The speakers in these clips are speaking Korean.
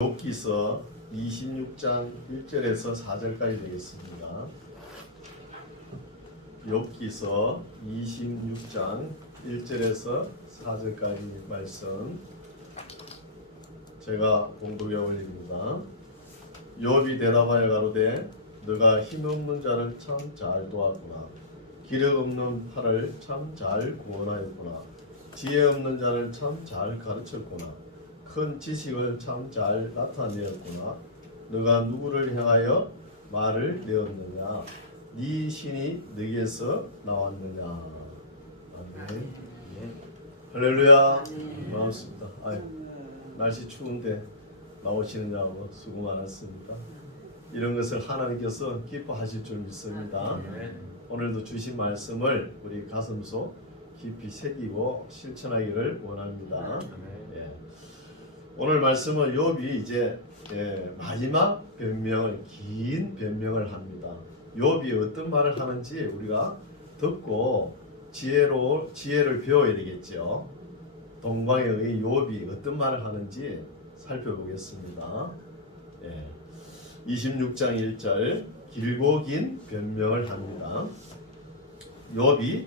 욥기서 26장 1절에서 4절까지 되겠습니다. 욥기서 26장 1절에서 4절까지 말씀 제가 봉독에 올립니다. 욥이 대답하여 가로되 너가 힘없는 자를 참 잘 도왔구나. 기력 없는 팔을 참 잘 구원하였구나. 지혜 없는 자를 참 잘 가르쳤구나. 큰 지식을 참 잘 나타내었구나. 너가 누구를 향하여 말을 내었느냐? 네 신이 너에게서 나왔느냐? 아멘. 할렐루야. 고맙습니다. 날씨 추운데 나오시느냐고 수고 많았습니다. 이런 것을 하나님께서 기뻐하실 줄 믿습니다. 오늘도 주신 말씀을 우리 가슴속 깊이 새기고 실천하기를 원합니다. 오늘 말씀은 욥이 이제 마지막 변명을 긴 변명을 합니다. 욥이 어떤 말을 하는지 우리가 듣고 지혜를 배워야 되겠죠. 동방의 의 욥이 어떤 말을 하는지 살펴보겠습니다. 26장 1절 길고 긴 변명을 합니다. 욥이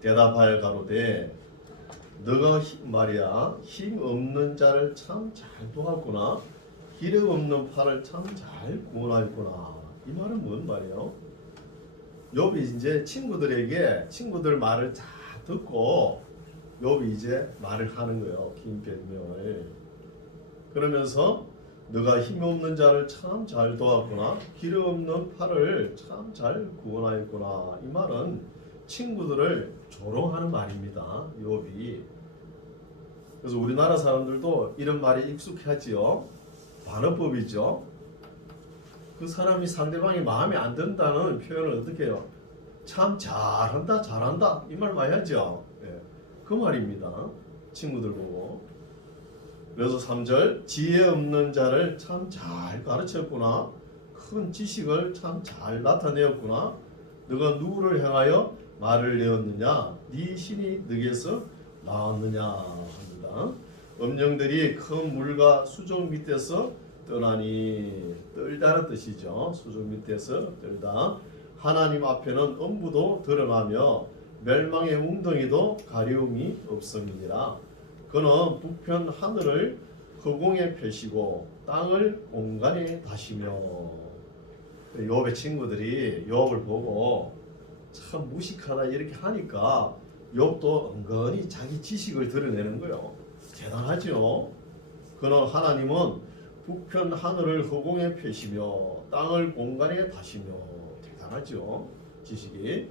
대답하여 가로되 너가 말이야 힘 없는 자를 참 잘 도왔구나. 기력 없는 팔을 참 잘 구원하였구나. 이 말은 뭔 말이에요? 욥이 이제 친구들 말을 다 듣고 욥이 이제 말을 하는 거예요. 긴 변명을. 그러면서 너가 힘 없는 자를 참 잘 도왔구나. 기력 없는 팔을 참 잘 구원하였구나. 이 말은 친구들을 조롱하는 말입니다. 욥이. 그래서 우리나라 사람들도 이런 말이 익숙하지요. 반어법이죠. 그 사람이 상대방이 마음에 안 든다는 표현을 어떻게 해요? 참 잘한다, 잘한다. 이 말 많이 하죠. 그 말입니다. 친구들 보고. 그래서 3절 지혜 없는 자를 참 잘 가르쳤구나. 큰 지식을 참 잘 나타내었구나. 너가 누구를 향하여 말을 내었느냐? 네 신이 너에게서 나왔느냐 합니다. 음령들이 큰 물과 수족 밑에서 떠나니 떨다는 뜻이죠. 수족 밑에서 떨다. 하나님 앞에는 엄부도 드러나며 멸망의 웅덩이도 가려움이 없음이니라. 그는 북편 하늘을 허공에 펴시고 땅을 공간에 다시며. 욥의 친구들이 욥을 보고 참 무식하다 이렇게 하니까 욥도 은근히 자기 지식을 드러내는 거예요. 대단하죠. 그는 하나님은 북편 하늘을 허공에 펴시며 땅을 공간에 다시며. 대단하죠. 지식이.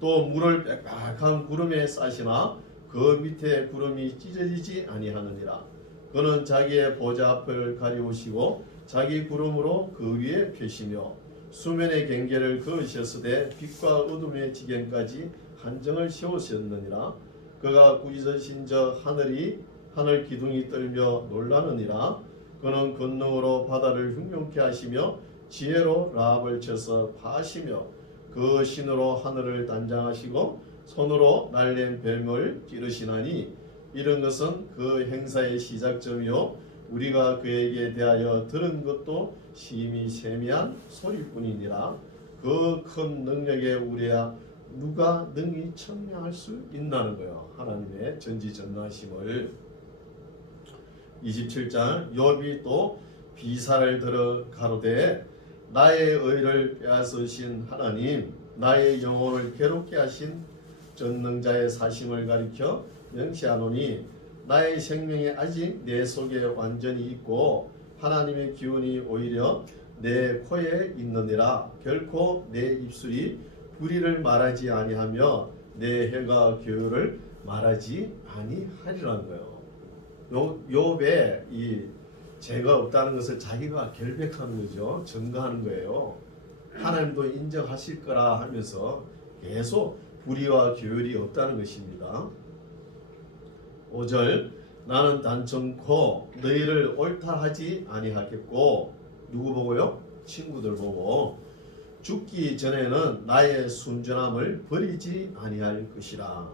또 물을 빽빽한 구름에 싸시나 그 밑에 구름이 찢어지지 아니하느니라. 그는 자기의 보좌 앞을 가리우시고 자기 구름으로 그 위에 펴시며 수면의 경계를 그으셨으되 빛과 어둠의 지경까지 한정을 세우셨느니라. 그가 꾸짖으신 저 하늘 기둥이 떨며 놀라느니라. 그는 권능으로 바다를 흉흉케 하시며 지혜로 라합을 쳐서 파하시며 그 신으로 하늘을 단장하시고 손으로 날랜 뱀을 찌르시나니 이런 것은 그 행사의 시작점이요 우리가 그에게 대하여 들은 것도 심히 세미한 소리뿐이니라. 그 큰 능력에 우리야 누가 능히 청량할 수 있나는 거예요. 하나님의 전지전능하심을. 27장 욥이 또 비사를 들어 가로되 나의 의를 빼앗으신 하나님, 나의 영혼을 괴롭게 하신 전능자의 사심을 가리켜 명시하노니 나의 생명이 아직 내 속에 완전히 있고 하나님의 기운이 오히려 내 코에 있느니라. 결코 내 입술이 불의를 말하지 아니하며 내 혀가 교율을 말하지 아니하리라는 거예요. 욥의 이 죄가 없다는 것을 자기가 결백하는 거죠. 증거하는 거예요. 하나님도 인정하실 거라 하면서 계속 불의와 교율이 없다는 것입니다. 5절 나는 단청코 너희를 옳다 하지 아니하겠고. 누구 보고요? 친구들 보고. 죽기 전에는 나의 순전함을 버리지 아니할 것이라.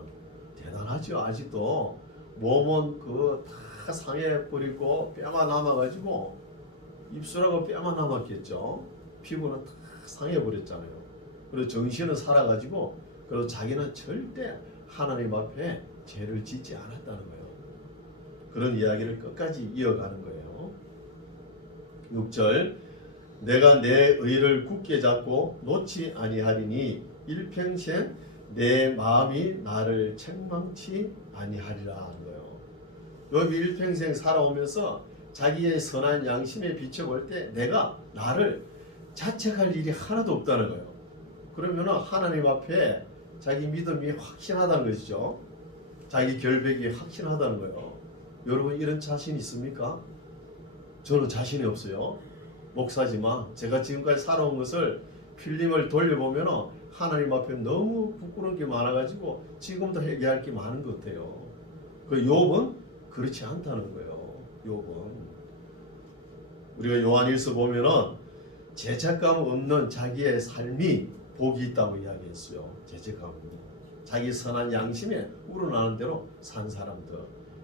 대단하죠. 아직도 몸은 다 상해 버리고 뼈가 남아가지고 입술하고 뼈만 남았겠죠. 피부는 다 상해버렸잖아요. 그리고 정신은 살아가지고 그리고 자기는 절대 하나님 앞에 죄를 짓지 않았다는 거예요. 그런 이야기를 끝까지 이어가는 거예요. 6절 내가 내 의를 굳게 잡고 놓지 아니하리니 일평생 내 마음이 나를 책망치 아니하리라 하는 거예요. 욥이 일평생 살아오면서 자기의 선한 양심에 비춰볼 때 내가 나를 자책할 일이 하나도 없다는 거예요. 그러면 하나님 앞에 자기 믿음이 확신하다는 것이죠. 자기 결백이 확신하다는 거예요. 여러분 이런 자신 있습니까? 저는 자신이 없어요. 목사지만 제가 지금까지 살아온 것을 필름을 돌려보면 하나님 앞에 너무 부끄러운 게 많아가지고 지금도 회개할 게 많은 것 같아요. 그 욥은 그렇지 않다는 거예요. 욥은 우리가 요한일서 보면은 죄책감 없는 자기의 삶이 복이 있다고 이야기했어요. 죄책감 없는 자기 선한 양심에 우러나는 대로 산 사람들,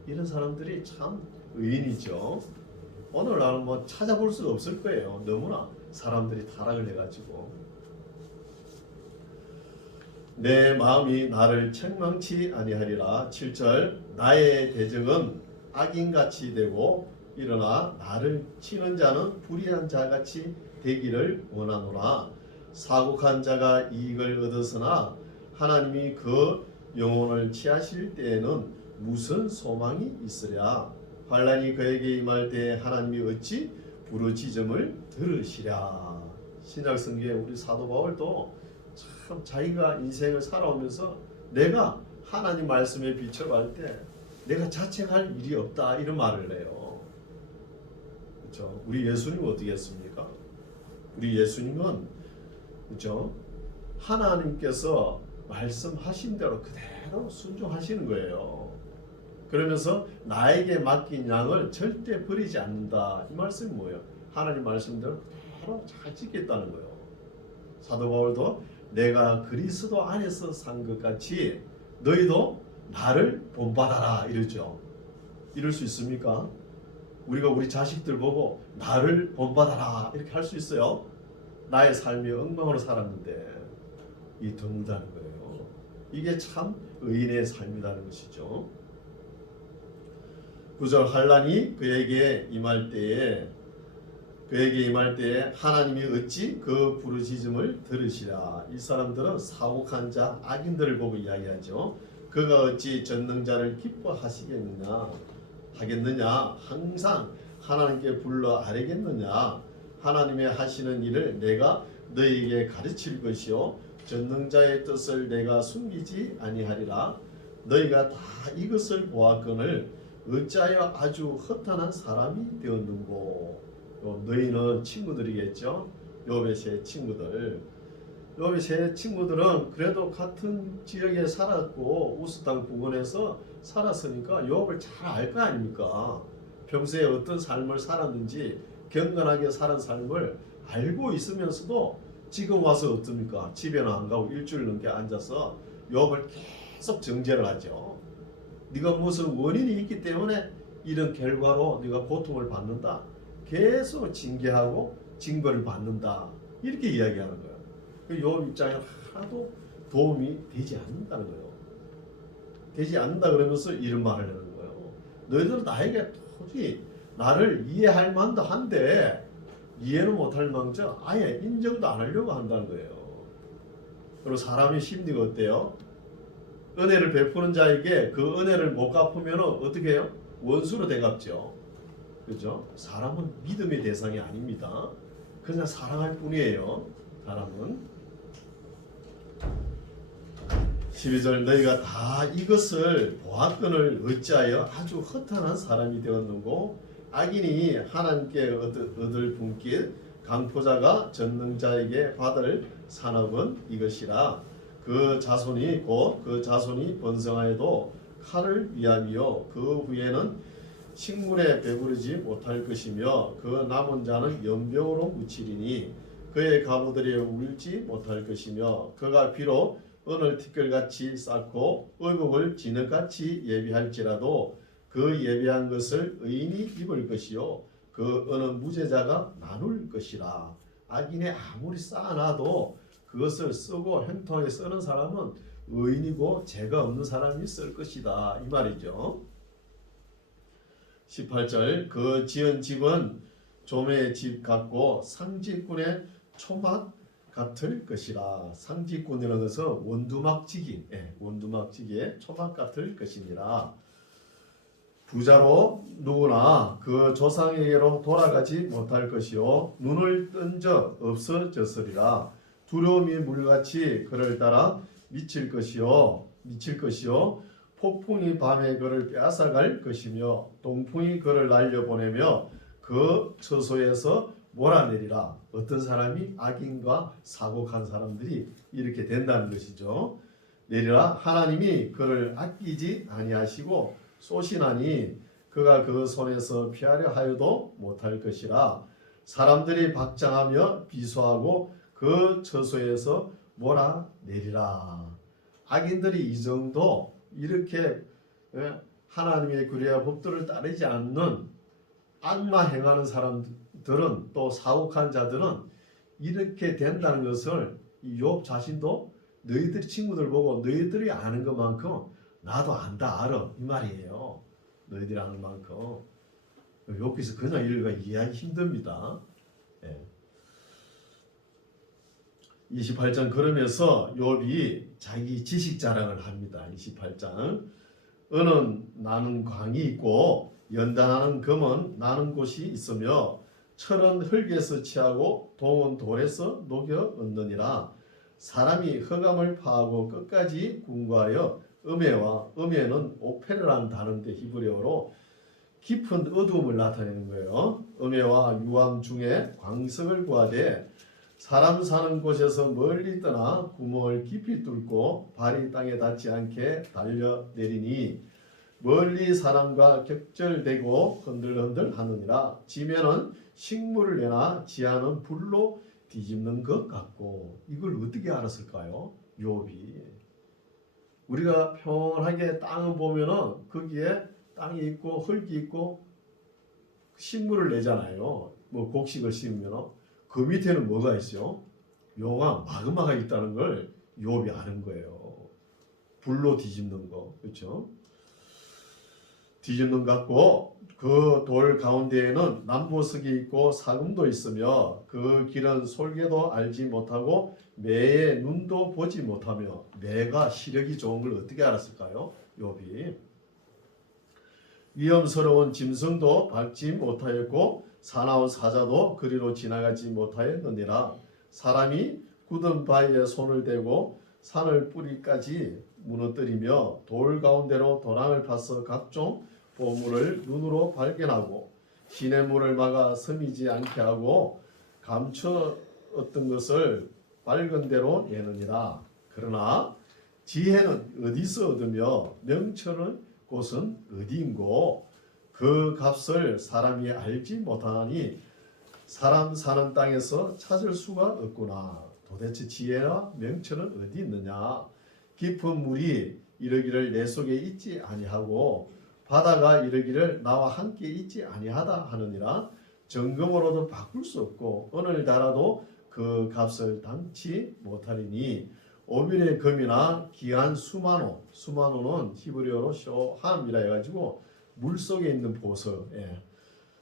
이런 사람들이 참 의인이죠. 오늘날은 뭐 찾아볼 수가 없을 거예요. 너무나 사람들이 타락을 해가지고. 내 마음이 나를 책망치 아니하리라. 7절 나의 대적은 악인같이 되고 일어나 나를 치는 자는 불의한 자같이 되기를 원하노라. 사곡한 자가 이익을 얻었으나 하나님이 그 영혼을 취하실 때에는 무슨 소망이 있으랴. 환난이 그에게 임할 때 하나님이 어찌 부르짖음을 들으시랴. 신약성경에 우리 사도 바울도 참 자기가 인생을 살아오면서 내가 하나님 말씀에 비춰갈 때 내가 자책할 일이 없다 이런 말을 해요. 그렇죠? 우리 예수님은 어떻게 했습니까? 우리 예수님은 그렇죠? 하나님께서 말씀하신 대로 그대로 순종하시는 거예요. 그러면서 나에게 맡긴 양을 절대 버리지 않는다. 이 말씀이 뭐예요? 하나님 말씀대로 그대로 잘 지켰다는 거예요. 사도 바울도 내가 그리스도 안에서 산 것 같이 너희도 나를 본받아라 이러죠. 이럴 수 있습니까? 우리가 우리 자식들 보고 나를 본받아라 이렇게 할 수 있어요? 나의 삶이 엉망으로 살았는데 이 드물다는 거예요. 이게 참 의인의 삶이라는 것이죠. 9절 환난이 그에게 임할 때에 하나님이 어찌 그 부르짖음을 들으시라. 이 사람들은 사곡한 자 악인들을 보고 이야기하죠. 그가 어찌 전능자를 기뻐하시겠느냐 하겠느냐. 항상 하나님께 불러 아뢰겠느냐. 하나님의 하시는 일을 내가 너희에게 가르칠 것이요 전능자의 뜻을 내가 숨기지 아니하리라. 너희가 다 이것을 보았거늘 어찌하여 아주 허탄한 사람이 되었는고. 너희는 친구들이겠죠. 욥의 세 친구들. 욥의 세 친구들은 그래도 같은 지역에 살았고 우스 땅 부근에서 살았으니까 욥을 잘 알 거 아닙니까? 평소에 어떤 삶을 살았는지 경건하게 사는 삶을 알고 있으면서도 지금 와서 어떻습니까? 집에는 안 가고 일주일 넘게 앉아서 욥을 계속 정죄를 하죠. 네가 무슨 원인이 있기 때문에 이런 결과로 네가 고통을 받는다. 계속 징계하고 징벌을 받는다. 이렇게 이야기하는 거예요. 욥 입장에 하나도 도움이 되지 않는다는 거예요. 되지 않는다 그러면서 이런 말을 하는 거예요. 너희들은 나에게 도저히 나를 이해할 만도 한데 이해는 못할 망정 아예 인정도 안 하려고 한다는 거예요. 그리고 사람의 심리가 어때요? 은혜를 베푸는 자에게 그 은혜를 못 갚으면 어떻게 해요? 원수로 대갚죠. 그죠? 사람은 믿음의 대상이 아닙니다. 그냥 사랑할 뿐이에요. 사람은. 12절 너희가 다 이것을 보았거늘 어찌하여 아주 허탄한 사람이 되었는고. 악인이 하나님께 얻을 분깃 강포자가 전능자에게 받을 산업은 이것이라. 그 자손이 번성하여도 칼을 위함이요 그 후에는 식물에 배부르지 못할 것이며 그 남은 자는 연병으로 묻히리니 그의 가부들이 울지 못할 것이며 그가 비록 은을 티끌같이 쌓고 의복을 진흙같이 예비할지라도 그 예비한 것을 의인이 입을 것이요 그 어느 무죄자가 나눌 것이라. 악인이 아무리 쌓아놔도 그것을 쓰고 형통하게 쓰는 사람은 의인이고 죄가 없는 사람이 쓸 것이다 이 말이죠. 18절 그 지은 집은 조매의 집 같고 상직꾼의 초막 같을 것이라. 상직꾼이라는 것은 원두막지기, 원두막지기의 초막 같을 것이니라. 부자로 누구나 그 조상에게로 돌아가지 못할 것이요 눈을 뜬 적 없어졌으리라. 두려움이 물같이 그를 따라 미칠 것이요 폭풍이 밤에 그를 빼앗아갈 것이며 동풍이 그를 날려보내며 그 처소에서 몰아내리라. 어떤 사람이 악인과 사곡한 사람들이 이렇게 된다는 것이죠. 내리라. 하나님이 그를 아끼지 아니하시고 쏘시나니 그가 그 손에서 피하려 하여도 못할 것이라. 사람들이 박장하며 비소하고 그 처소에서 몰아내리라. 악인들이 이 정도 이렇게 하나님의 규례와 법도를 따르지 않는 악마 행하는 사람들은 또 사옥한 자들은 이렇게 된다는 것을 욥 자신도 너희들 친구들 보고 너희들이 아는 것만큼 나도 안다 알아 이 말이에요. 너희들이 아는 만큼. 욥기서 그냥 읽으니까 이해하기 힘듭니다. 28장 그러면서 욥이 자기 지식 자랑을 합니다. 28장 은은 나는 광이 있고 연단하는 금은 나는 곳이 있으며 철은 흙에서 취하고 동은 돌에서 녹여 얻느니라. 사람이 흑암을 파하고 끝까지 궁구하여 음해는 오페르라는 단어인데 히브리어로 깊은 어두움을 나타내는 거예요. 음해와 유암 중에 광석을 구하되 사람 사는 곳에서 멀리 떠나 구멍을 깊이 뚫고 발이 땅에 닿지 않게 달려내리니 멀리 사람과 격절되고 흔들흔들 하느니라. 지면은 식물을 내나 지하는 불로 뒤집는 것 같고. 이걸 어떻게 알았을까요? 욥이. 우리가 평온하게 땅을 보면은 거기에 땅이 있고 흙이 있고 식물을 내잖아요. 뭐 곡식을 심으면 그 밑에는 뭐가 있어요? 용암, 마그마가 있다는 걸 욥이 아는 거예요. 불로 뒤집는 거, 그렇죠? 뒤집는 것 같고 그 돌 가운데에는 남보석이 있고 사금도 있으며 그 길은 솔개도 알지 못하고 매의 눈도 보지 못하며. 매가 시력이 좋은 걸 어떻게 알았을까요? 욥이. 위험스러운 짐승도 밟지 못하였고 사나운 사자도 그리로 지나가지 못하였느니라. 사람이 굳은 바위에 손을 대고 산을 뿌리까지 무너뜨리며 돌 가운데로 도랑을 파서 각종 보물을 눈으로 발견하고 시냇물을 막아 스미지 않게 하고 감춰 얻던 것을 밝은 대로 내느니라. 그러나 지혜는 어디서 얻으며 명철은 곳은 어디인고 그 값을 사람이 알지 못하니 사람 사는 땅에서 찾을 수가 없구나. 도대체 지혜와 명철은 어디 있느냐. 깊은 물이 이르기를 내 속에 있지 아니하고 바다가 이르기를 나와 함께 있지 아니하다 하느니라. 정금으로도 바꿀 수 없고 은을 달아도 그 값을 당치 못하리니. 오빌의 금이나 귀한 수마노는 히브리어로 쇼함이라 해가지고 물속에 있는 보석,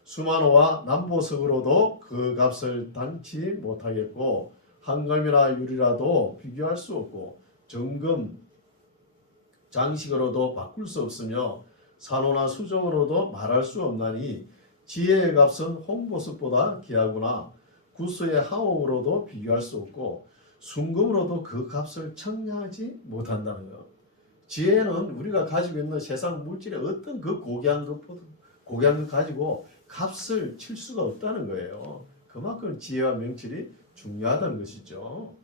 수마노와 남보석으로도 그 값을 당치 못하겠고 황금이나 유리라도 비교할 수 없고 정금 장식으로도 바꿀 수 없으며 산호나 수정으로도 말할 수 없나니 지혜의 값은 홍보석보다 귀하구나. 구스의 항옥으로도 비교할 수 없고 순금으로도 그 값을 청량하지 못한다는 것. 지혜는 우리가 가지고 있는 세상 물질의 어떤 그 고귀한 것 가지고 값을 칠 수가 없다는 거예요. 그만큼 지혜와 명철이 중요하다는 것이죠.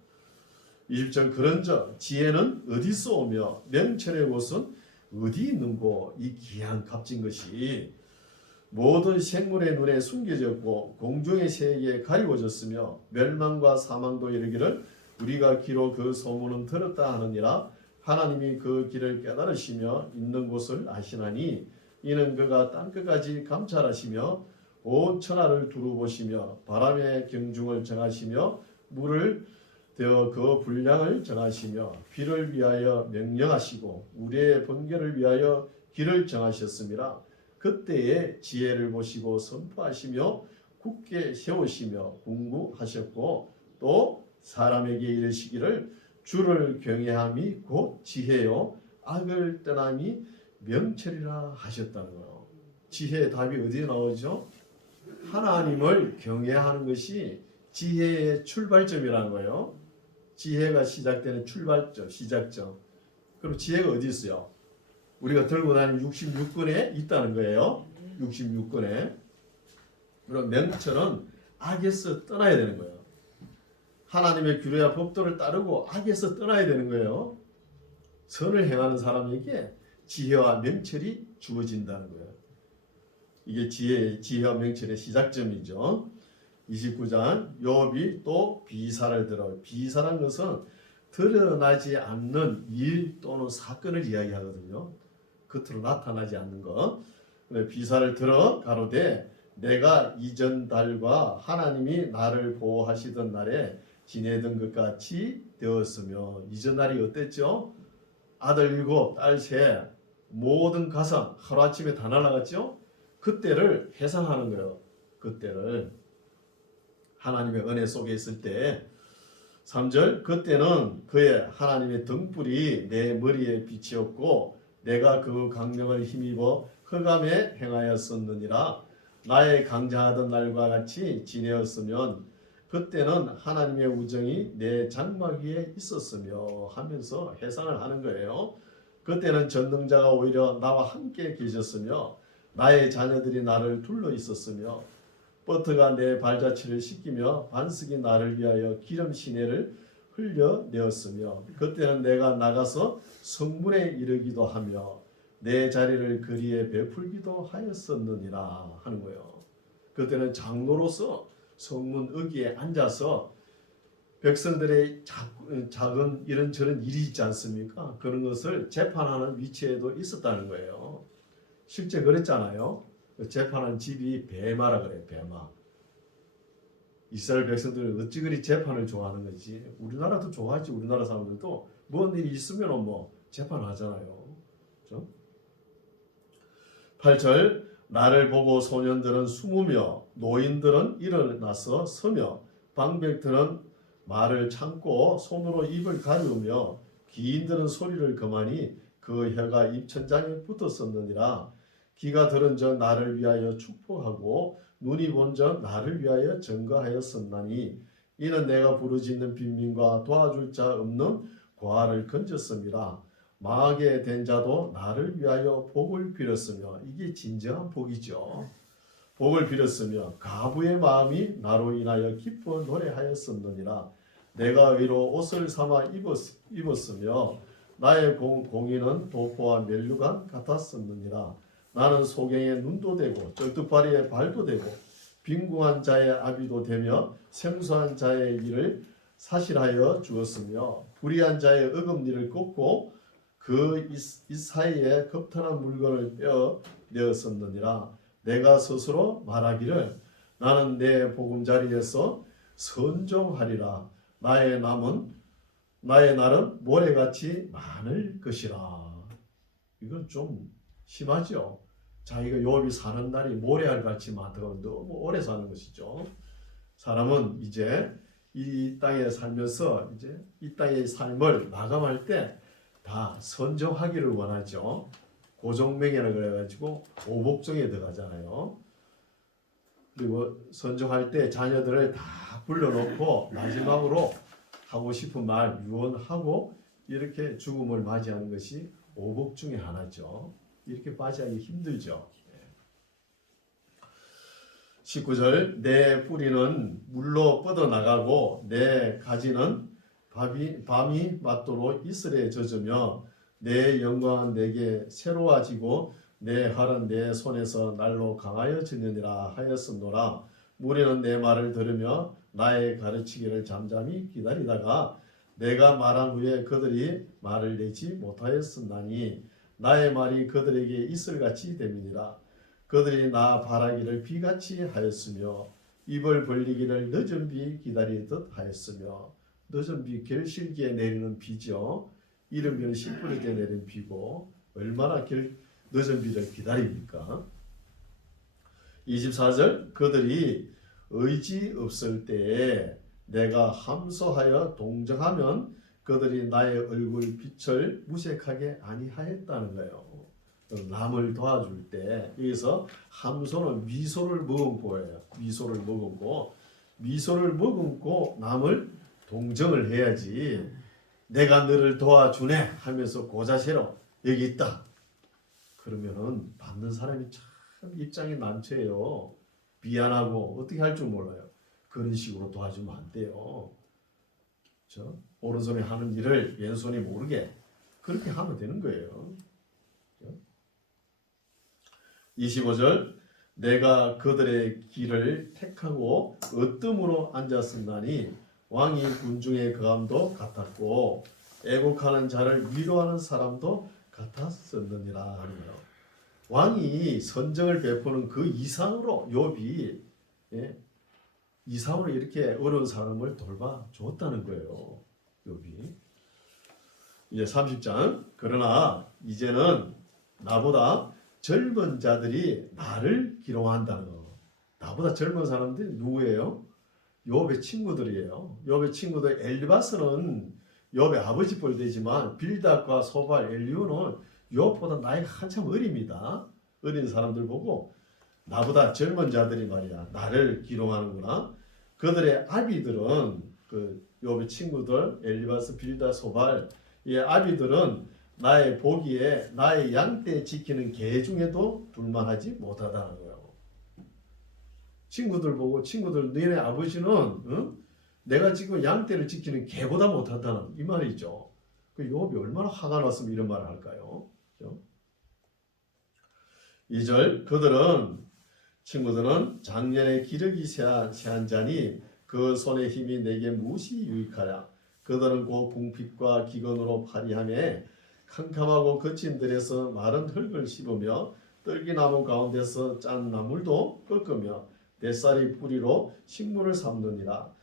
20절 그런즉 지혜는 어디서 오며 명철의 곳은 어디 있는고. 이 귀한 값진 것이 모든 생물의 눈에 숨겨졌고 공중의 새에게 가리워졌으며 멸망과 사망도 이르기를 우리가 귀로 그 소문은 들었다 하느니라. 하나님이 그 길을 깨달으시며 있는 곳을 아시나니 이는 그가 땅끝까지 감찰하시며 온 천하를 두루보시며 바람의 경중을 정하시며 물을 되어 그 분량을 정하시며 비를 위하여 명령하시고 우리의 번개를 위하여 길을 정하셨습니다. 그때에 지혜를 보시고 선포하시며 굳게 세우시며 군구하셨고 또 사람에게 이르시기를 주를 경외함이 곧 지혜요 악을 떠남이 명철이라 하셨다는 거예요. 지혜의 답이 어디에 나오죠? 하나님을 경외하는 것이 지혜의 출발점이라는 거예요. 지혜가 시작되는 출발점, 시작점. 그럼 지혜가 어디 있어요? 우리가 들고 다니는 66권에 있다는 거예요. 66권에. 그럼 명철은 악에서 떠나야 되는 거예요. 하나님의 규례와 법도를 따르고 악에서 떠나야 되는 거예요. 선을 행하는 사람에게 지혜와 명철이 주어진다는 거예요. 이게 지혜와 명철의 시작점이죠. 29장 욥이 또 비사를 들어. 비사란 것은 드러나지 않는 일 또는 사건을 이야기하거든요. 겉으로 나타나지 않는 것. 비사를 들어 가로되 내가 이전 달과 하나님이 나를 보호하시던 날에 지내던 것 같이 되었으며. 이전 날이 어땠죠? 아들 7, 딸 3, 모든 가상 하루아침에 다 날아갔죠? 그때를 회상하는 거예요. 그때를 하나님의 은혜 속에 있을 때. 3절 그때는 그의 하나님의 등불이 내 머리에 빛이었고 내가 그 강력을 힘입어 흑암에 행하였었느니라. 나의 강자하던 날과 같이 지내었으면 그때는 하나님의 우정이 내 장막 위에 있었으며 하면서 회상을 하는 거예요. 그때는 전능자가 오히려 나와 함께 계셨으며 나의 자녀들이 나를 둘러 있었으며 버터가 내 발자취를 씻기며 반석이 나를 위하여 기름 시내를 흘려내었으며 그때는 내가 나가서 성문에 이르기도 하며 내 자리를 거리에 베풀기도 하였었느니라 하는 거예요. 그때는 장로로서 성문 어귀에 앉아서 백성들의 작은 이런저런 일이 있지 않습니까? 그런 것을 재판하는 위치에도 있었다는 거예요. 실제 그랬잖아요. 재판하는 집이 베마라 그래요. 베마. 이스라엘 백성들은 어찌 그리 재판을 좋아하는 건지. 우리나라도 좋아하지. 우리나라 사람들도 뭔 일이 있으면 뭐 재판하잖아요. 그렇죠? 8절 나를 보고 소년들은 숨으며 노인들은 일어나서 서며 방백들은 말을 참고 손으로 입을 가리우며 기인들은 소리를 그만이 그 혀가 입천장에 붙었었느니라. 귀가 들은 저 나를 위하여 축복하고 눈이 본 저 나를 위하여 증거하였었나니 이는 내가 부르짖는 빈민과 도와줄 자 없는 고아를 건졌습니다. 망하게 된 자도 나를 위하여 복을 빌었으며 이게 진정한 복이죠. 복을 빌었으며 가부의 마음이 나로 인하여 기뻐 노래하였었느니라. 내가 위로 옷을 삼아 입었으며 나의 공의는 도포와 멜류관 같았었느니라. 나는 소경의 눈도 되고 쩔뚝발이의 발도 되고 빈궁한 자의 아비도 되며 생소한 자의 일을 사실하여 주었으며 불의한 자의 어금니를 꺾고 그 이 사이에 겁탈한 물건을 빼어내었었느니라. 내가 스스로 말하기를 나는 내 보금자리에서 선종하리라. 나의 날은 모래같이 많을 것이라. 이건 좀 심하죠. 자기가 욥이 사는 날이 모래알같이 많다고 너무 오래 사는 것이죠. 사람은 이제 이 땅에 살면서 이제 이 땅의 삶을 마감할 때 다 선정하기를 원하죠. 고종명이라 그래가지고 오복종에 들어가잖아요. 그리고 선정할 때 자녀들을 다 불러놓고 마지막으로 하고 싶은 말 유언하고 이렇게 죽음을 맞이하는 것이 오복 중에 하나죠. 이렇게 맞이하기 힘들죠. 19절 내 뿌리는 물로 뻗어나가고 내 가지는 밤이 맞도록 이슬에 젖으며 내 영광은 내게 새로워지고 내 활은 내 손에서 날로 강하여지느니라 하였으노라. 무리는 내 말을 들으며 나의 가르치기를 잠잠히 기다리다가 내가 말한 후에 그들이 말을 내지 못하였었나니 나의 말이 그들에게 이슬같이 됨이니라. 그들이 나 바라기를 비같이 하였으며 입을 벌리기를 늦은 비 기다리듯 하였으며 늦은 비 결실기에 내리는 비죠. 이른 비는 씨 뿌릴 때 내리는 비고 얼마나 늦은 비를 기다립니까? 24절 그들이 의지 없을 때에 내가 함소하여 동정하면 그들이 나의 얼굴 빛을 무색하게 아니하였다는 거예요. 남을 도와줄 때 여기서 함소는 미소를 머금고예요. 미소를 머금고 미소를 머금고 남을 동정을 해야지 내가 너를 도와주네 하면서 고자세로 여기 있다. 그러면은 받는 사람이 참 입장이 난처해요. 미안하고 어떻게 할 줄 몰라요. 그런 식으로 도와주면 안 돼요. 그렇죠? 오른손이 하는 일을 왼손이 모르게 그렇게 하면 되는 거예요. 25절 내가 그들의 길을 택하고 어뜸으로 앉았음나니 왕이 군중의 거함도 같았고 애곡하는 자를 위로하는 사람도 같았었느니라 하는 거예요. 왕이 선정을 베푸는 그 이상으로 욥이 이상으로 이렇게 어려운 사람을 돌봐줬다는 거예요. 욥이. 이제 30장 그러나 이제는 나보다 젊은 자들이 나를 기롱한다는 거. 나보다 젊은 사람들이 누구예요? 욥의 친구들이에요. 욥의 친구들 엘리바스는 욥의 아버지 뻘 되지만 빌닷과 소발, 엘리후는 욥보다 나이가 한참 어립니다. 어린 사람들 보고 나보다 젊은 자들이 말이야 나를 기롱하는구나. 그들의 아비들은 그 욥의 친구들 엘리바스, 빌닷, 소발 이 아비들은 나의 보기에 나의 양떼 지키는 개 중에도 불만하지 못하다는 거예요. 친구들 보고 친구들 너네 아버지는 내가 지금 양떼를 지키는 개보다 못하다는 이 말이죠. 그 욥이 얼마나 화가 났으면 이런 말을 할까요? 2절 그들은 친구들은 작년에 기력이 세한 자니 그 손의 힘이 내게 무엇이 유익하랴. 그들은 곧 궁핍과 기근으로 파리하며 캄캄하고 거친 들에서 마른 흙을 씹으며 떨기나무 가운데서 짠 나물도 꺾으며 뱃살이 뿌리로 식물을 삼느니라.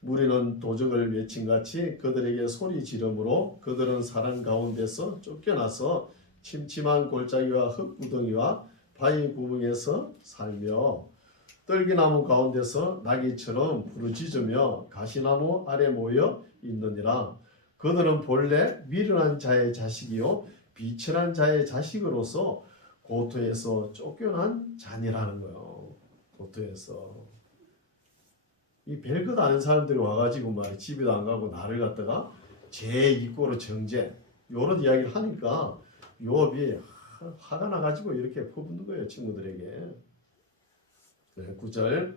무리는 도적을 맺힌같이 그들에게 소리 지르므로 그들은 사람 가운데서 쫓겨나서 침침한 골짜기와 흙구덩이와 바위 구멍에서 살며 떨기나무 가운데서 나귀처럼 부르짖으며 가시나무 아래 모여 있느니라. 그들은 본래 미련한 자의 자식이요 비천한 자의 자식으로서 고토에서 쫓겨난 자니라는 거예요. 고토에서 이 별것 아닌 사람들이 와가지고 막 집에도 안 가고 나를 갖다가 제 입고로 정죄 이런 이야기를 하니까 욥이 화가 나가지고 이렇게 퍼붓는 거예요. 친구들에게. 9절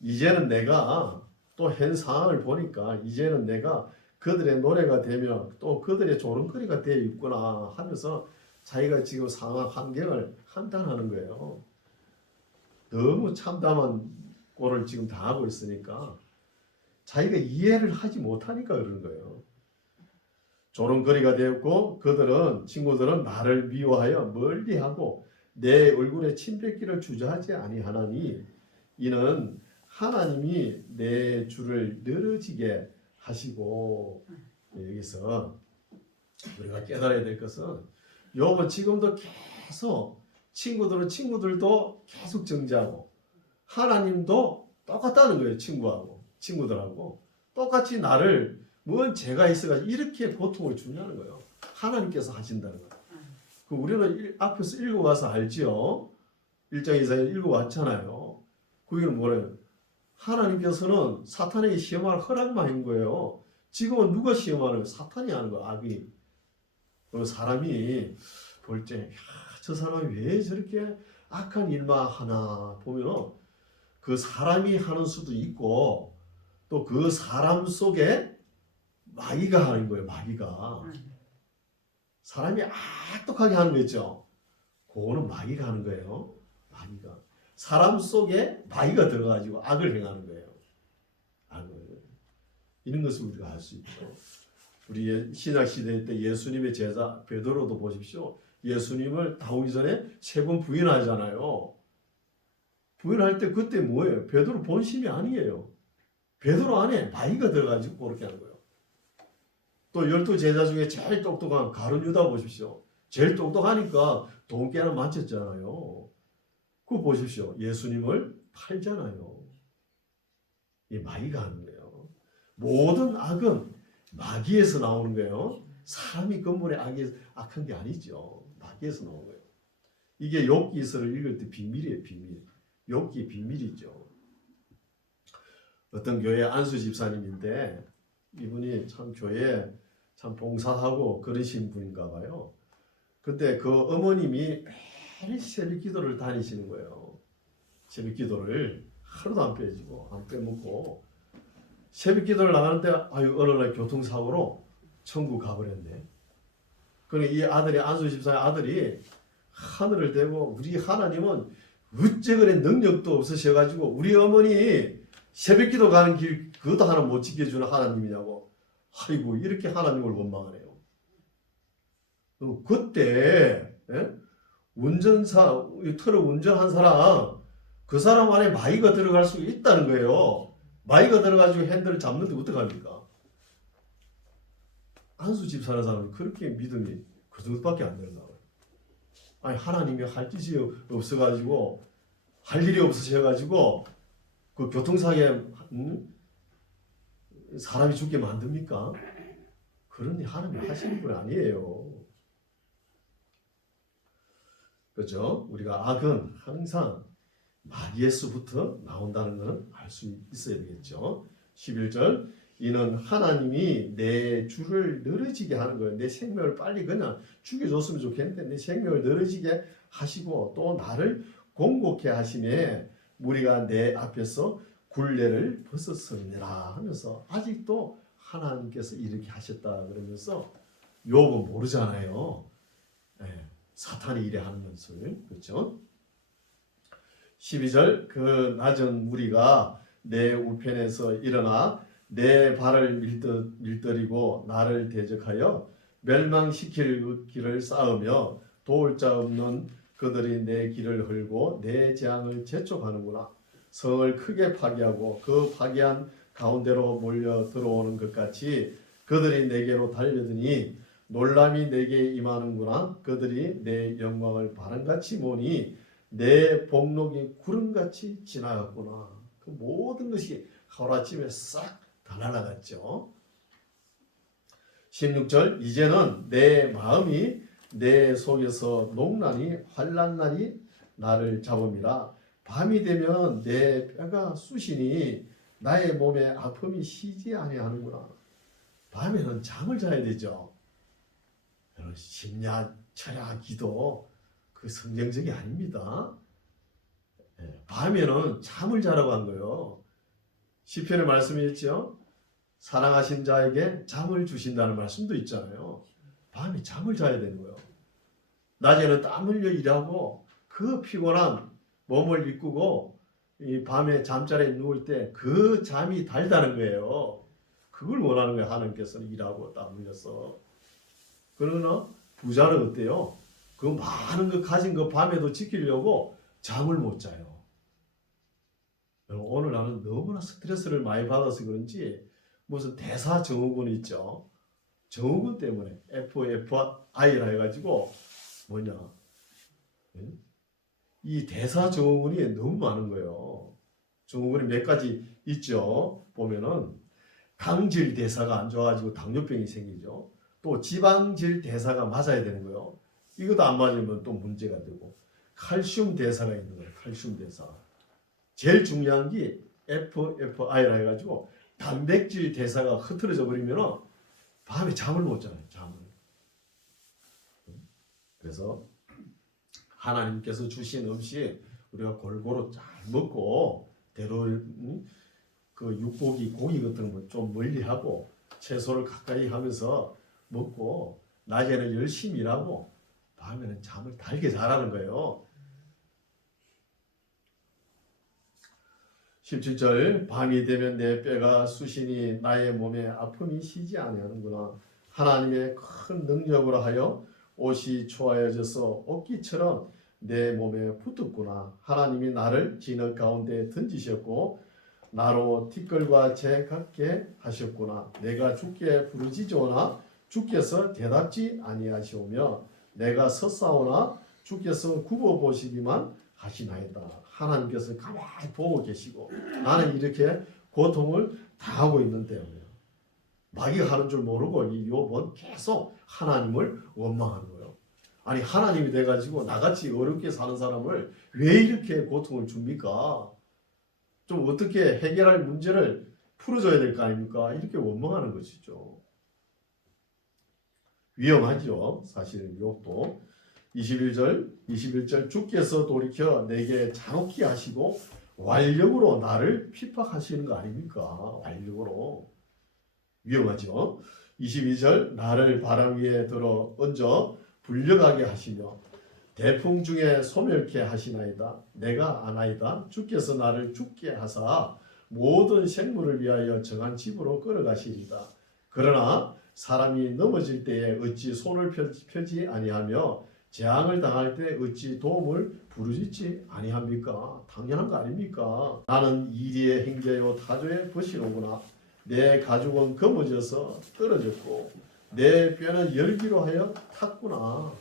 이제는 내가 또 현 상황을 보니까 이제는 내가 그들의 노래가 되며 또 그들의 조롱거리가 되어 있구나 하면서 자기가 지금 상황 환경을 판단하는 거예요. 너무 참담한 꼴을 지금 당하고 있으니까 자기가 이해를 하지 못하니까 그러는 거예요. 조롱거리가 되었고 그들은 친구들은 나를 미워하여 멀리하고 내 얼굴에 침뱉기를 주저하지 아니하나니 이는 하나님이 내 주를 늘어지게 하시고 여기서 우리가 깨달아야 될 것은 욥은 지금도 계속 친구들도 계속 정죄하고 하나님도 똑같다는 거예요. 친구들하고 똑같이 나를 뭔 죄가 있어가지고 이렇게 고통을 주냐는 거예요. 하나님께서 하신다는 거예요. 그 우리는 앞에서 읽어와서 알지요. 1장 2장 읽어왔잖아요. 거기는 뭐래요? 하나님께서는 사탄에게 시험할 허락만 한 거예요. 지금은 누가 시험하는 거예요? 사탄이 하는 거예요. 악이. 사람이 볼 때 저 사람이 왜 저렇게 악한 일만 하나 보면은 그 사람이 하는 수도 있고 또 그 사람 속에 마귀가 하는 거예요. 마귀가. 사람이 악독하게 하는 거 있죠. 그거는 마귀가 하는 거예요. 마귀가. 사람 속에 마귀가 들어가지고 악을 행하는 거예요. 악을. 이런 것을 우리가 알 수 있죠. 우리 신약시대 때 예수님의 제자 베드로도 보십시오. 예수님을 나오기 전에 3번 부인하잖아요. 부인할 때 그때 뭐예요? 베드로 본심이 아니에요. 베드로 안에 마귀가 들어가지고 그렇게 하는 거예요. 또 12제자 중에 제일 똑똑한 가룟 유다 보십시오. 제일 똑똑하니까 돈깨나 만졌잖아요. 그거 보십시오. 예수님을 팔잖아요. 이 마귀가 하는 거예요. 모든 악은 마귀에서 나오는 거예요. 사람이 근본에 악한 게 아니죠. 마귀에서 나오는 거예요. 이게 욥기서를 읽을 때 비밀이에요. 비밀. 욥기 비밀이죠. 어떤 교회 안수 집사님인데 이분이 참 교회에 참 봉사하고 그러신 분인가 봐요. 그때 그 어머님이 매일 새벽 기도를 다니시는 거예요. 새벽 기도를 하루도 안 빼지고 안 빼먹고 새벽 기도를 나가는데 어느 날 교통사고로 천국 가버렸네. 그러니 이 아들이 안수 집사의 아들이 하늘을 대고 우리 하나님은 어째 그래 능력도 없으셔가지고 우리 어머니 새벽 기도 가는 길 그것도 하나 못 지켜주는 하나님이냐고. 아이고 이렇게 하나님을 원망하네요. 그때 운전사 트럭 운전한 사람 그 사람 안에 마귀가 들어갈 수 있다는 거예요. 마귀가 들어가지고 핸들을 잡는데 어떡합니까? 안수 집 사는 사람이 그렇게 믿음이 그 정도밖에 안 되는 거예요. 아니 하나님이 할 짓이 없어가지고 할 일이 없으셔가지고 그 교통사고에 사람이 죽게 만듭니까? 그런 일 하나님 하시는 분 아니에요. 그렇죠? 우리가 악은 항상 마귀에서부터 나온다는 것은 알 수 있어야 되겠죠. 11절 이는 하나님이 내 주를 늘어지게 하는 거예요. 내 생명을 빨리 그냥 죽여줬으면 좋겠는데 내 생명을 늘어지게 하시고 또 나를 공곡해 하시매 우리가 내 앞에서 굴레를 벗었느니라 하면서 아직도 하나님께서 이렇게 하셨다 그러면서 욥은 모르잖아요. 네, 사탄이 이래 하는 것을. 그렇죠? 12절 그 낮은 무리가 내 우편에서 일어나 내 발을 밀들이고 나를 대적하여 멸망시킬 길을 쌓으며 도울 자 없는 그들이 내 길을 헐고 내 재앙을 재촉하는구나. 성을 크게 파괴하고 그 파괴한 가운데로 몰려 들어오는 것 같이 그들이 내게로 달려드니 놀람이 내게 임하는구나. 그들이 내 영광을 바람같이 모니 내 복록이 구름같이 지나갔구나. 그 모든 것이 하루아침에 싹 다 날아갔죠. 16절 이제는 내 마음이 내 속에서 농난이 환난날이 나를 잡음이라. 밤이 되면 내 뼈가 쑤시니 나의 몸에 아픔이 쉬지 아니하는구나. 밤에는 잠을 자야 되죠. 심야 철야 기도 그 성경적이 아닙니다. 밤에는 잠을 자라고 한 거예요. 시편의 말씀이 있죠. 사랑하신 자에게 잠을 주신다는 말씀도 있잖아요. 밤에 잠을 자야 되는 거예요. 낮에는 땀 흘려 일하고 그 피곤한 몸을 이끌고 이 밤에 잠자리에 누울 때 그 잠이 달다는 거예요. 그걸 원하는 거예요. 하나님께서는 일하고 땀 흘려서. 그러나 부자는 어때요? 그 많은 거 가진 거 밤에도 지키려고 잠을 못 자요. 오늘 나는 너무나 스트레스를 많이 받아서 그런지 무슨 대사 증후군 있죠. 증후군 때문에 FFI라 해가지고 뭐냐 이 대사 증후군이 너무 많은 거예요. 증후군이 몇 가지 있죠. 보면은 당질 대사가 안 좋아가지고 당뇨병이 생기죠. 또 지방질 대사가 맞아야 되는 거예요. 이것도 안 맞으면 또 문제가 되고 칼슘 대사가 있는 거예요. 칼슘 대사. 제일 중요한 게 FFI라 해가지고 단백질 대사가 흐트러져 버리면 밤에 잠을 못 자요. 잠을. 그래서 하나님께서 주신 음식 우리가 골고루 잘 먹고 대로 그 육고기 고기 같은 거 좀 멀리하고 채소를 가까이 하면서 먹고 낮에는 열심히 일하고 밤에는 잠을 달게 자라는 거예요. 17절 밤이 되면 내 뼈가 쑤시니 나의 몸에 아픔이 쉬지 아니하는구나. 하나님의 큰 능력으로 하여 옷이 초하여져서 옷깃처럼 내 몸에 붙었구나. 하나님이 나를 진흙 가운데 던지셨고 나로 티끌과 재 같게 하셨구나. 내가 주께 부르짖으오나 주께서 대답지 아니하시오며 내가 섰사오나 주께서 굽어 보시기만 하시나이다. 하나님께서 가만히 보고 계시고 나는 이렇게 고통을 당하고 있는데요. 마귀가 하는 줄 모르고 이 욥은 계속 하나님을 원망하는 거예요. 아니 하나님이 돼가지고 나같이 어렵게 사는 사람을 왜 이렇게 고통을 줍니까? 좀 어떻게 해결할 문제를 풀어줘야 될 거 아닙니까? 이렇게 원망하는 것이죠. 위험하죠. 사실 욥도 21절 주께서 돌이켜 내게 잔혹히 하시고 완력으로 나를 핍박하시는 거 아닙니까? 완력으로. 위험하죠. 22절 나를 바람 위에 들어 얹어 불려가게 하시며 대풍 중에 소멸케 하시나이다. 내가 아나이다. 주께서 나를 죽게 하사 모든 생물을 위하여 정한 집으로 끌어가시리다. 그러나 사람이 넘어질 때에 어찌 손을 펴지 아니하며 재앙을 당할 때 어찌 도움을 부르짖지 아니합니까? 당연한 거 아닙니까? 나는 이리에 행제요 타조의 벗이로구나. 내 가죽은 검어져서 떨어졌고 내 뼈는 열기로 하여 탔구나.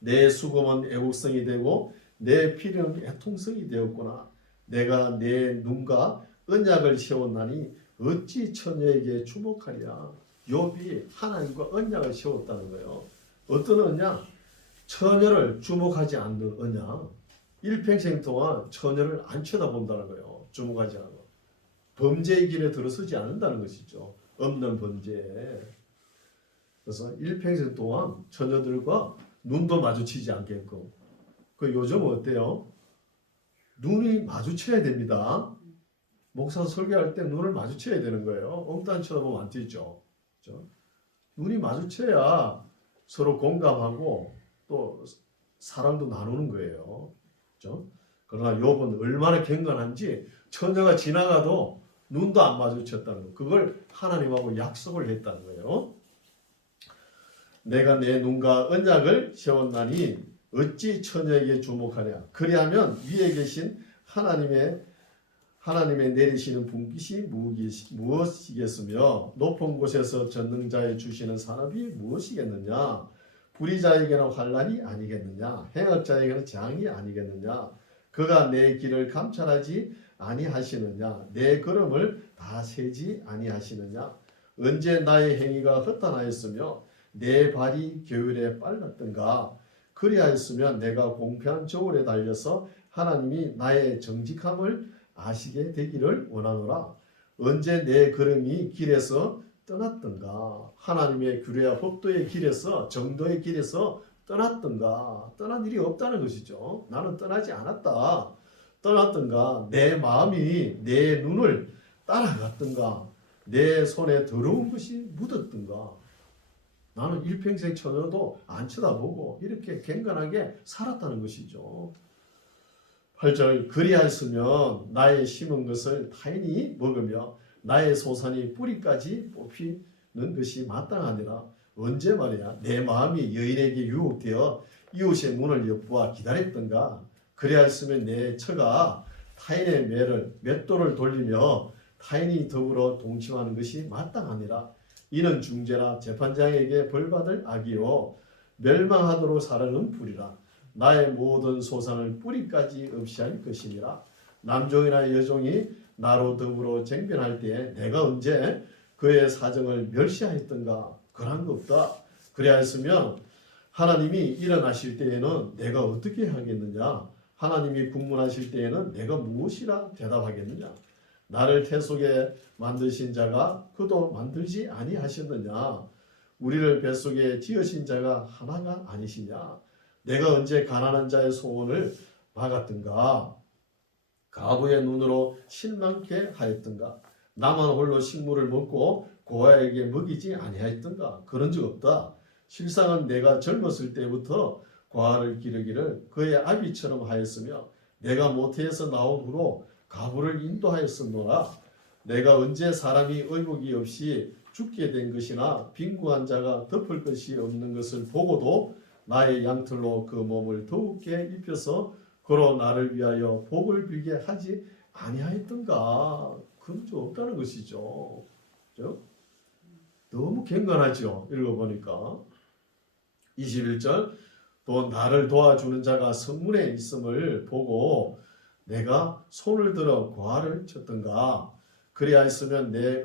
내 수금은 애국성이 되고 내 피는 애통성이 되었구나. 내가 내 눈과 언약을 세웠나니 어찌 처녀에게 주목하랴. 욥이 하나님과 언약을 세웠다는 거예요. 어떤 언약? 처녀를 주목하지 않는 언약. 일평생 동안 처녀를 안 쳐다본다는 거예요. 주목하지 않고. 범죄의 길에 들어서지 않는다는 것이죠. 없는 범죄에. 그래서 일평생 동안 처녀들과 눈도 마주치지 않게끔. 그 요즘은 어때요? 눈이 마주쳐야 됩니다. 목사 설교할 때 눈을 마주쳐야 되는 거예요. 엉뚱한 쳐다보면 안 되죠. 그렇죠? 눈이 마주쳐야 서로 공감하고 또 사랑도 나누는 거예요. 그렇죠? 그러나 욥은 얼마나 경건한지 처녀가 지나가도 눈도 안 마주쳤다는 거. 그걸 하나님하고 약속을 했다는 거예요. 내가 내 눈과 언약을 세웠나니 어찌 처녀에게 주목하냐. 그리하면 위에 계신 하나님의 내리시는 분깃이 무엇이겠으며 높은 곳에서 전능자의 주시는 산업이 무엇이겠느냐. 불의자에게는 환난이 아니겠느냐. 행악자에게는 재앙이 아니겠느냐. 그가 내 길을 감찰하지 아니하시느냐. 내 걸음을 다 세지 아니하시느냐. 언제 나의 행위가 허탄하였으며 내 발이 겨울에 빨랐던가. 그리하였으면 내가 공평한 저울에 달려서 하나님이 나의 정직함을 아시게 되기를 원하노라. 언제 내 걸음이 길에서 떠났던가. 하나님의 규례와 법도의 길에서 정도의 길에서 떠났던가. 떠난 일이 없다는 것이죠. 나는 떠나지 않았다. 떠났던가. 내 마음이 내 눈을 따라갔던가. 내 손에 더러운 것이 묻었던가. 나는 일평생 처녀도 안 쳐다보고 이렇게 경건하게 살았다는 것이죠. 8절 그리하였으면 나의 심은 것을 타인이 먹으며 나의 소산이 뿌리까지 뽑히는 것이 마땅하니라. 언제 말이야 내 마음이 여인에게 유혹되어 이웃의 문을 엿보아 기다렸던가. 그리하였으면 내 처가 타인의 맷돌을 돌리며 타인이 더불어 동침하는 것이 마땅하니라. 이는 중재나 재판장에게 벌받을 악이요 멸망하도록 사르는 불이라. 나의 모든 소산을 뿌리까지 없이 할 것이니라. 남종이나 여종이 나로 더불어 쟁변할 때 내가 언제 그의 사정을 멸시하였던가. 그런 거 없다. 그리하였으면 하나님이 일어나실 때에는 내가 어떻게 하겠느냐. 하나님이 국문하실 때에는 내가 무엇이라 대답하겠느냐. 나를 태 속에 만드신 자가 그도 만들지 아니하셨느냐. 우리를 뱃속에 지으신 자가 하나가 아니시냐. 내가 언제 가난한 자의 소원을 막았던가. 가부의 눈으로 실망케 하였던가. 나만 홀로 식물을 먹고 고아에게 먹이지 아니하였던가. 그런 적 없다. 실상은 내가 젊었을 때부터 고아를 기르기를 그의 아비처럼 하였으며 내가 모태에서 나온 후로 가부를 인도하였었노라. 내가 언제 사람이 의복이 없이 죽게 된 것이나 빈궁한 자가 덮을 것이 없는 것을 보고도 나의 양털로 그 몸을 더욱게 입혀서 그로 나를 위하여 복을 빌게 하지 아니하였던가. 그런 적 없다는 것이죠. 그죠? 너무 갱간하죠. 읽어보니까 21절 또 나를 도와주는 자가 성문에 있음을 보고 내가 손을 들어 고아를 쳤던가. 그리하였으면 내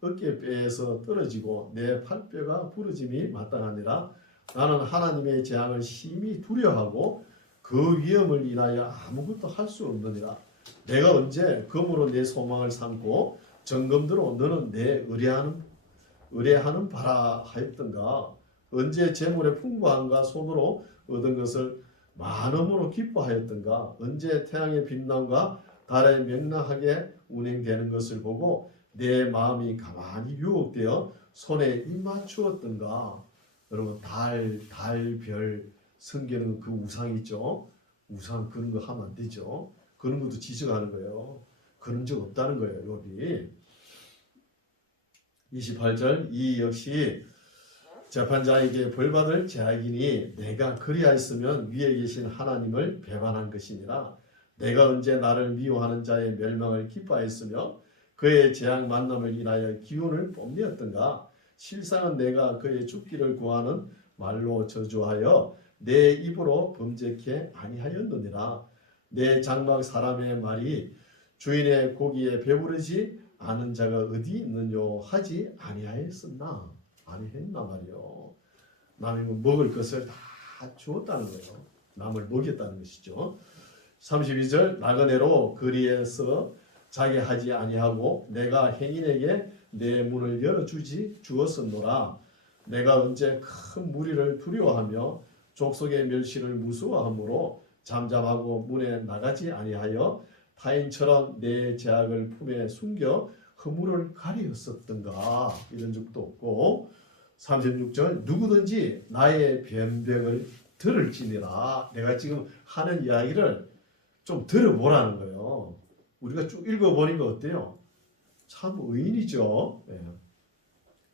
어깨뼈에서 떨어지고 내 팔뼈가 부러짐이 마땅하니라. 나는 하나님의 재앙을 심히 두려워하고 그 위험을 인하여 아무것도 할 수 없느니라. 내가 언제 검으로 내 소망을 삼고 정금으로 너는 내 의뢰하는 바라 하였던가. 언제 재물의 풍부함과 손으로 얻은 것을 많음으로 기뻐하였던가. 언제 태양의 빛남과 달의 명랑하게 운행되는 것을 보고 내 마음이 가만히 유혹되어 손에 입맞추었던가. 여러분 달, 별 섬기는 그 우상 있죠. 우상 그런 거 하면 안 되죠. 그런 것도 지적하는 거예요. 그런 적 없다는 거예요. 욥이 28절 이 역시 재판자에게 벌받을 죄악이니 내가 그리하였으면 위에 계신 하나님을 배반한 것이니라. 내가 언제 나를 미워하는 자의 멸망을 기뻐하였으며 그의 재앙 만남을 인하여 기운을 뽐내었던가. 실상은 내가 그의 죽기를 구하는 말로 저주하여 내 입으로 범죄케 아니하였느니라. 내 장막 사람의 말이 주인의 고기에 배부르지 않은 자가 어디 있느뇨 하지 아니하였었나. 아니했나 말이요. 남이 먹을 것을 다 주었다는 거예요. 남을 먹였다는 것이죠. 32절 나그네로 거리에서 자게 하지 아니하고 내가 행인에게 내 문을 주었었노라. 내가 언제 큰 무리를 두려워하며 족속의 멸시를 무서워하므로 잠잠하고 문에 나가지 아니하여 타인처럼 내 죄악을 품에 숨겨 허물을 가리었었던가. 이런 적도 없고 36절 누구든지 나의 변명을 들을지니라. 내가 지금 하는 이야기를 좀 들어보라는 거예요. 우리가 쭉 읽어보니까 어때요? 참 의인이죠. 예.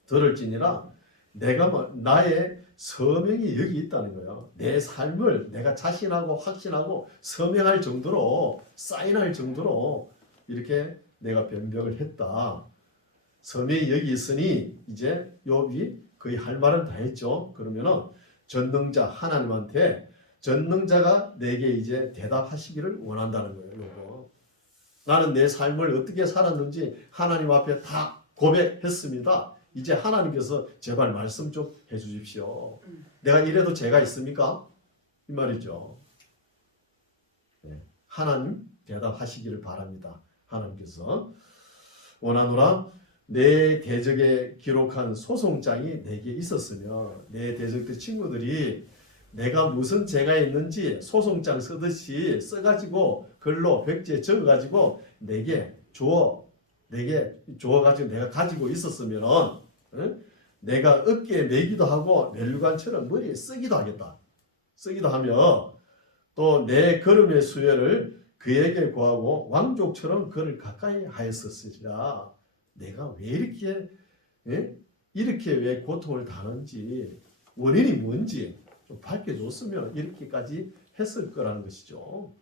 들을지니라. 내가 나의 서명이 여기 있다는 거예요. 내 삶을 내가 자신하고 확신하고 서명할 정도로 사인할 정도로 이렇게 내가 변명을 했다. 서명이 여기 있으니 이제 욥이 거의 할 말은 다 했죠. 그러면은 전능자 하나님한테 전능자가 내게 이제 대답하시기를 원한다는 거예요. 요거. 나는 내 삶을 어떻게 살았는지 하나님 앞에 다 고백했습니다. 이제 하나님께서 제발 말씀 좀 해주십시오. 내가 이래도 죄가 있습니까? 이 말이죠. 네. 하나님 대답하시기를 바랍니다. 하나님께서 원하노라. 내 대적에 기록한 소송장이 내게 있었으며 내 대적들 친구들이 내가 무슨 죄가 있는지 소송장 쓰듯이 써가지고 글로 백지에 적어가지고 내게 주어가지고 내가 가지고 있었으면 내가 어깨에 매기도 하고 멜루관처럼 머리에 쓰기도 하겠다. 쓰기도 하며 또 내 걸음의 수혜를 그에게 구하고 왕족처럼 그를 가까이 하였었으리라. 내가 왜 이렇게 왜 고통을 당하는지 원인이 뭔지 좀 밝혀줬으면 이렇게까지 했을 거라는 것이죠.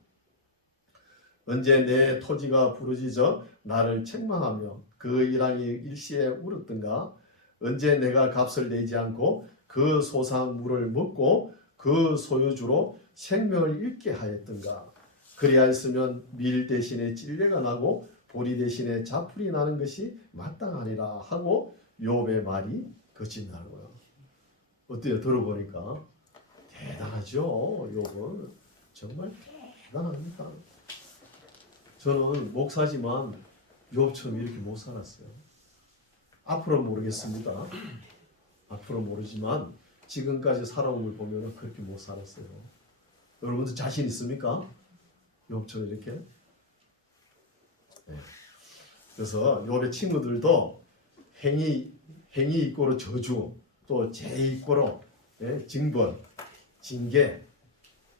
언제 내 토지가 부르짖어 나를 책망하며 그 일왕이 일시에 울었던가. 언제 내가 값을 내지 않고 그 소산물을 먹고 그 소유주로 생명을 잃게 하였던가. 그리하였으면 밀 대신에 찔레가 나고 보리 대신에 자풀이 나는 것이 마땅하니라 하고 욥의 말이 거친다는 거예요. 어때요? 들어보니까 대단하죠. 욥은 정말 대단합니다. 저는 목사지만 욥처럼 이렇게 못 살았어요. 앞으로 모르겠습니다. 앞으로 모르지만 지금까지 살아온 걸 보면 그렇게 못 살았어요. 여러분들 자신 있습니까? 욥처럼 이렇게? 네. 그래서 욥의 친구들도 행위 이꼬로 저주, 또 죄 이꼬로 징벌, 징계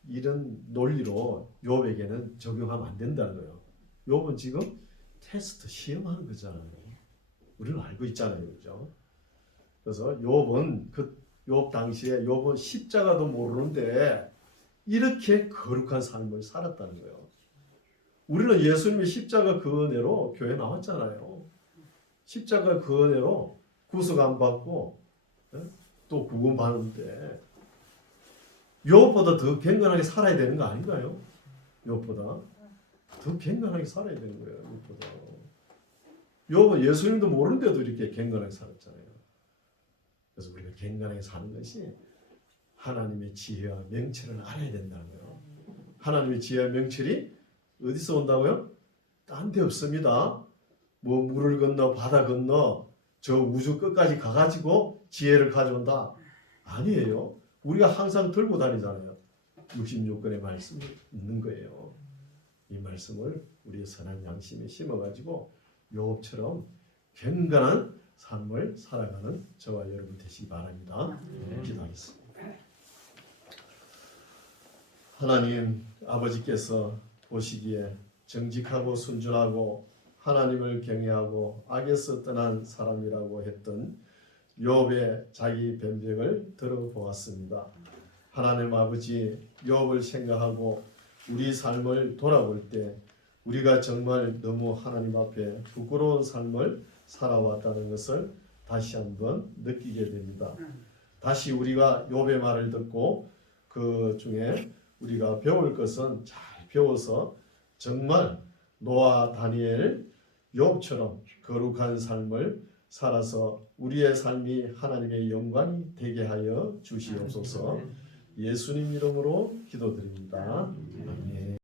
이런 논리로 욥에게는 적용하면 안 된다는 거예요. 욥은 지금 테스트 시험하는 거잖아요. 우리는 알고 있잖아요, 그렇죠? 그래서 욥은 욥 당시에 욥은 십자가도 모르는데 이렇게 거룩한 삶을 살았다는 거예요. 우리는 예수님이 십자가 그 은혜로 교회 나왔잖아요. 십자가 그 은혜로 구속 안 받고 또 구원 받는데 욥보다 더 경건하게 살아야 되는 거 아닌가요? 욥보다 더 경건하게 살아야 되는 거예요. 욥보다. 욥은 예수님도 모르는데도 이렇게 경건하게 살았잖아요. 그래서 우리가 경건하게 사는 것이 하나님의 지혜와 명철을 알아야 된다는 거예요. 하나님의 지혜와 명철이 어디서 온다고요? 딴 데 없습니다. 뭐 물을 건너 바다 건너 저 우주 끝까지 가가지고 지혜를 가져온다. 아니에요. 우리가 항상 들고 다니잖아요. 66권의 말씀이 있는 거예요. 이 말씀을 우리의 선한 양심에 심어가지고 욥처럼 경건한 삶을 살아가는 저와 여러분 되시기 바랍니다. 기도하겠습니다. 하나님 아버지께서 보시기에 정직하고 순전하고 하나님을 경외하고 악에서 떠난 사람이라고 했던 욥의 자기 변명을 들어보았습니다. 하나님 아버지, 욥을 생각하고 우리 삶을 돌아볼 때 우리가 정말 너무 하나님 앞에 부끄러운 삶을 살아왔다는 것을 다시 한번 느끼게 됩니다. 다시 우리가 욥의 말을 듣고 그 중에 우리가 배울 것은 잘 배워서 정말 노아, 다니엘, 욥처럼 거룩한 삶을 살아서 우리의 삶이 하나님의 영광이 되게 하여 주시옵소서. 예수님 이름으로 기도드립니다. 아멘.